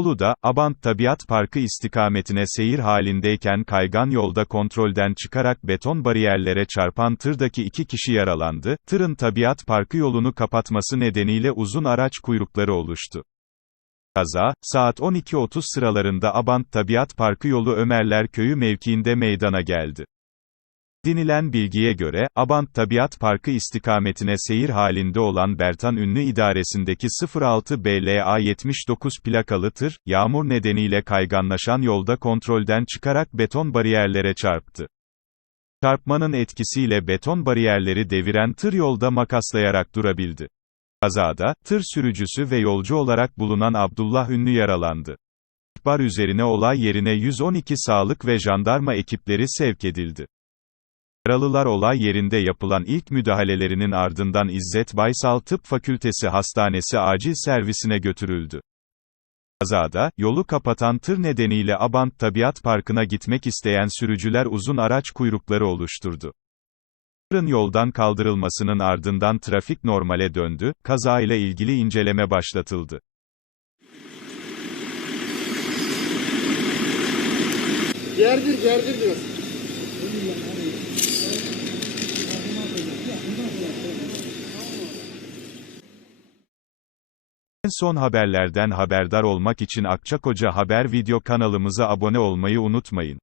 Bolu'da, Abant Tabiat Parkı istikametine seyir halindeyken kaygan yolda kontrolden çıkarak beton bariyerlere çarpan tırdaki iki kişi yaralandı, tırın Tabiat Parkı yolunu kapatması nedeniyle uzun araç kuyrukları oluştu. Kaza, saat 12.30 sıralarında Abant Tabiat Parkı yolu Ömerler Köyü mevkiinde meydana geldi. Dinilen bilgiye göre, Abant Tabiat Parkı istikametine seyir halinde olan Bertan Ünlü İdaresindeki 06 BLA 79 plakalı tır, yağmur nedeniyle kayganlaşan yolda kontrolden çıkarak beton bariyerlere çarptı. Çarpmanın etkisiyle beton bariyerleri deviren tır yolda makaslayarak durabildi. Kazada, tır sürücüsü ve yolcu olarak bulunan Abdullah Ünlü yaralandı. İhbar üzerine olay yerine 112 sağlık ve jandarma ekipleri sevk edildi. Yaralılar olay yerinde yapılan ilk müdahalelerinin ardından İzzet Baysal Tıp Fakültesi Hastanesi acil servisine götürüldü. Kazada, yolu kapatan tır nedeniyle Abant Tabiat Parkı'na gitmek isteyen sürücüler uzun araç kuyrukları oluşturdu. Tırın yoldan kaldırılmasının ardından trafik normale döndü, kaza ile ilgili inceleme başlatıldı. Gerdir gerdir biraz. Son haberlerden haberdar olmak için Akçakoca Haber video kanalımıza abone olmayı unutmayın.